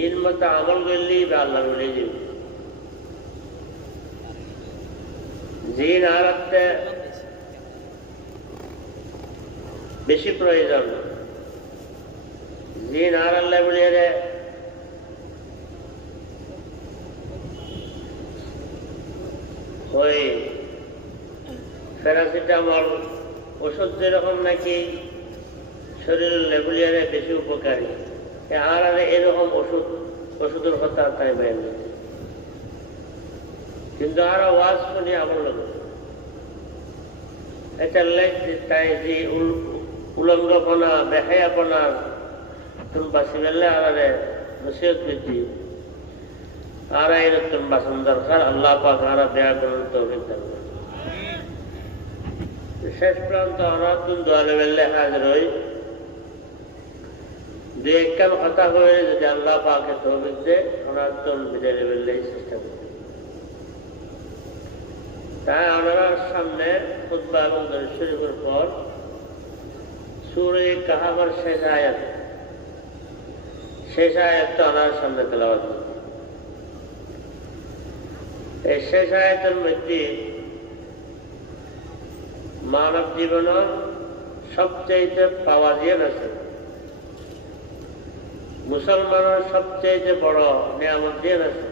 এর মতো আমল করলেই বা আল্লাহ বলে যাবে। জিন আরাতে বেশি প্রয়োজন। জিন আর আল্লাহ বলে ওই প্যারাসিটামল ওষুধ যেরকম নাকি শরীরের লেবুলিয়ারে বেশি উপকারী, আর এরকম ওষুধের কথা তাই বাইর কিন্তু আরো ওয়াজ শুনি আমার লোক এটা তাই যে উলঙ্গপনা বেহায়াপনা তুমি বাঁচি ফেললে আর নসিহত বৃদ্ধি আর এরকম বাসন দরকার। আল্লাহ পাক আর দেয়া করেন তৌফিক দান করেন। শেষ প্রান্ত অনাতুন দোয়ালে বেললে হাজির হই দু একখান কথা হয়ে যদি আল্লাহ পাকে তৌফিক দে অনাতুন বিদায় বেললে চেষ্টা করি। তাই ওনার সামনে খুতবা এবং দরুদ শরীফের পর সূরা কাহাফের শেষ আয়াতটা ওনার সামনে তেলাওয়াত করব। এই শেষ আয়াতের মধ্যে মানব জীবনের সবচেয়ে পাওয়া জিয়ান আছে, মুসলমানের সবচেয়ে বড় নিয়ামত জিয়ান আছে।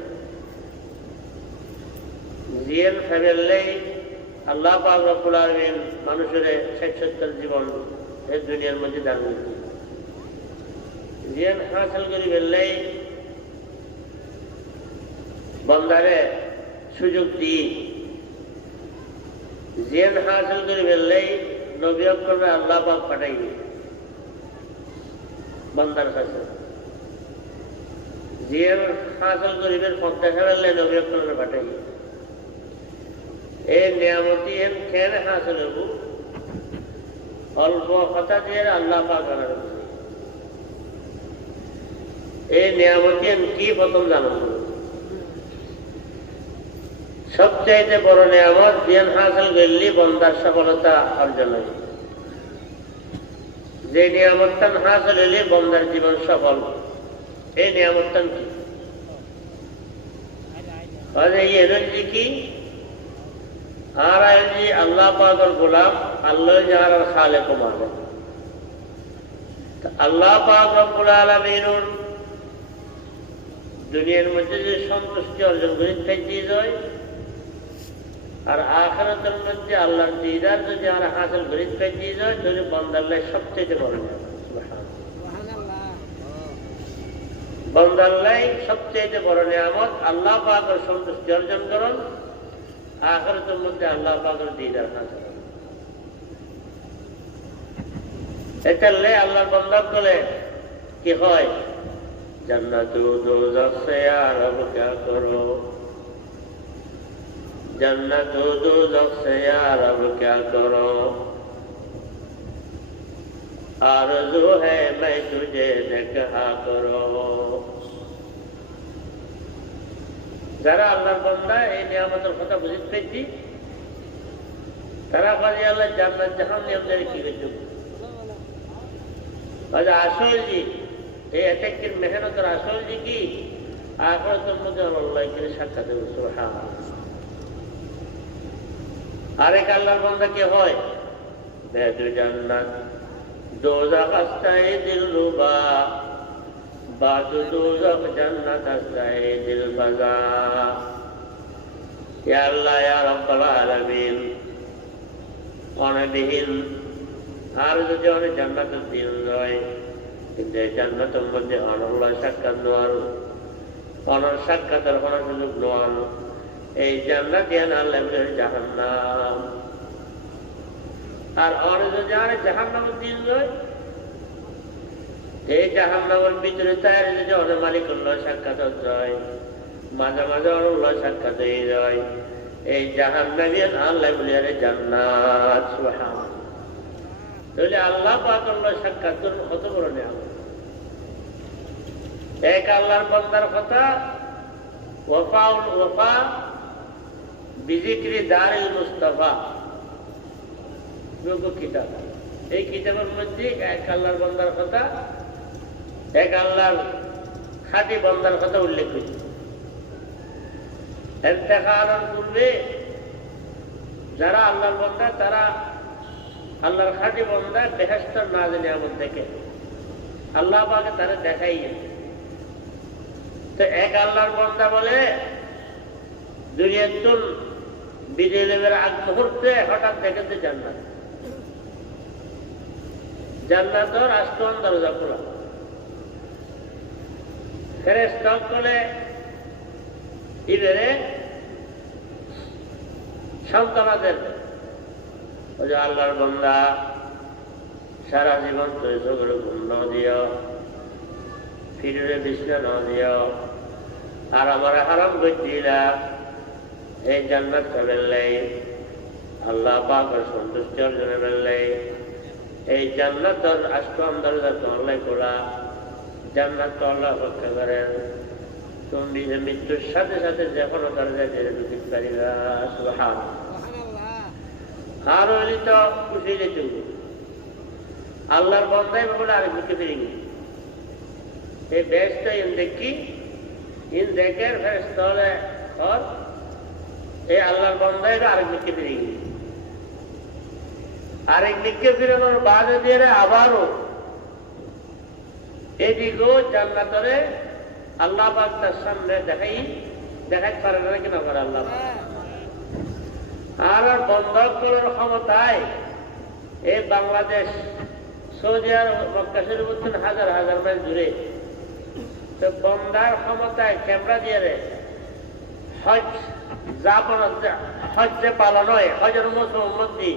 জিয়ান ফেলেই আল্লাহ পাক রব্বুল আলামিন মানুষের ৬০-৭০ জীবন এই দুনিয়ার মধ্যে দান করছে। জিয়ান হাসিল করি ফেললেই বন্দারে সুযোগ দিই, জিয়ান হাসিল করে ফেললেই নবী আকরামে আল্লাহ পাক পাঠাইবে বন্দার কাছে। জিয়ান হাসিল করিবেন পথ দেখা ফেললে নবী আকরামে পাঠাইবে। এই নিয়ামতি কেন হাসিল হব? অল্প কথা দিয়ে আল্লাহ পাক আনার এই নিয়ামতি কি প্রথম জানান? সবচাইতে বড় নিয়ামত জ্ঞান হাসিল করলে বন্দার সফলতা অর্জন হয়। যে নিয়ামতটা হাসিল হইলে বন্দার জীবন সফল, এই নিয়ামতটা কি? এই এনার্জি কি? আর এনার্জি আল্লাহ পাকের গোলাম, আল্লাহ যার খালেক মালিক। আল্লাহ পাক রব্বুল আলামিন দুনিয়ার মধ্যে যে সন্তুষ্টি অর্জন করে দিয়ে যায়, আর আখিরাতের মধ্যে আল্লাহর দিদার যদি আর হাসিল করে দিয়ে যায় তাহলে বান্দার লাই সবচেয়ে বড় নিয়ামত। সুবহানাল্লাহ, বান্দার লাই সবচেয়ে বড় নিয়ামত আল্লাহ পাকের সন্তুষ্টি অর্জন করুন, আখিরাতের মধ্যে আল্লাহ পাকের দিদার হাসিল। এটা লে আল্লাহর বান্দা বলে কি হয়? জান্নাত ও দোজখ সে আর আব ক্যা করো, जन्नत दोज़ख से यार अब क्या करो, आरज़ू है मैं तुझे देखा करो। যারা আল্লাহর বান্দা এই নিয়ামতের কথা বুঝতে পেরেছি তারা বলে আল্লাহ জান্নাত জাহান্নাম আমাদের কি হইতো। আচ্ছা আসল জি এই এতেকের মেহনতের আসল জি কি? আখিরাতের মধ্যে আল্লাহকে সাক্ষাৎ হবে। সুবহানাল্লাহ। আরেক আল্লাহর বান্দা কে হয়? বেদু জান্নাত দোজখ আস্তায়ে দিলরুবা, বাদু দোজখ জান্নাত আস্তায়ে দিলবাজা। ইয়া আল্লাহ ইয়া রাব্বুল আলামিন, অনবিহীন আর যদি অনেক জান্নাতের দিন নয়, কিন্তু এই জান্নাতের মধ্যে অনল্লাহ সাক্ষাৎ নোয়ার, অনর সাক্ষাতের কোনো সুযোগ নোয়ার। এই জান্নাত ইয়ান আল্লাহ জাহান্নাম। আর যদি আর জাহান্নামের দিন নয়, এই জাহান্নামের ভিতরে তার যদি অনেক মালিকুল্লাহ সাক্ষাৎ যায়, মাঝে মাঝে অনল্লাহ সাক্ষাৎ হয়ে যায়। এই জাহান্নাম ইয়ান আল্লাহ বলে জান্নাত। সুবহানাল্লাহ। তাহলে আল্লাহ পাক আল্লাহ সাক্ষাৎ কত বড় নিয়ামত। এক আল্লাহর বান্দার কথা ওয়াফা বিজিক্রি দারিল মুস্তাফা কিতাব। এই কিতাবের মধ্যে এক আল্লাহর বান্দার কথা, এক আল্লাহর খাঁটি বন্দার কথা উল্লেখ করছে। ইন্তেকালের পূর্বে যারা আল্লাহর বন্দা, তারা আল্লাহর খাঁটি বন্দা বেহেশতের নাজ নিয়ামত দেখে আল্লাহ পাকে তারা দেখাই গেছে। তো এক আল্লাহর বন্দা বলে দুনিয়াতুল বিদায় নেবার আগ মুহূর্তে হঠাৎ দেখেছে জান্নাত। জান্নাতের আসমান দরজা খোলা, ফেরেশতা সকলে ইবেরে সন্তানাদের আল্লাহর বন্দা সারা জীবন তুই চোখের ঘুম ন দিও, ফিরে বিছনা ন দিও, আর আমার হারাম করছিলা এই জান্নাত ফেললেই আল্লাহ পাকের সন্তুষ্টি অর্জনে ফেললেই এই জান্নাতের আসমান দরজা তো আল্লাহ খোলা, জান্নাত তো আল্লাহ অপেক্ষা করেন। তুমি মৃত্যুর সাথে সাথে যে কোনো দরজা জেনে ঢুকতে পারিবা। সুবহানাল্লাহ। আর হইলে তো খুশি যেত আল্লাহর বন্দাই বলে আরেক দিকে ফিরে গেছে। এই বেশটা ইন দেখি ইন দেখের ফেরেশতা হলে এই আল্লাহর বন্দাই আরেক দিকে ফিরে গেছে। আরেক দিকে ফিরানোর বাদে দিয়ে আবারও এদিকেও জান্নাতরে আল্লাহ পাক তার সামনে দেখাইতে পারে না কিনা পারে আল্লাহ। আর বন্ধক করার ক্ষমতায় এই বাংলাদেশ, সৌদি আরব, মক্কা শরীফ হচ্ছেন হাজার হাজার মাইল দূরে। তো বন্দার ক্ষমতায় ক্যামেরা দিয়ে হজ যা হজ যে পালন হয়, হজের মতো উন্নতি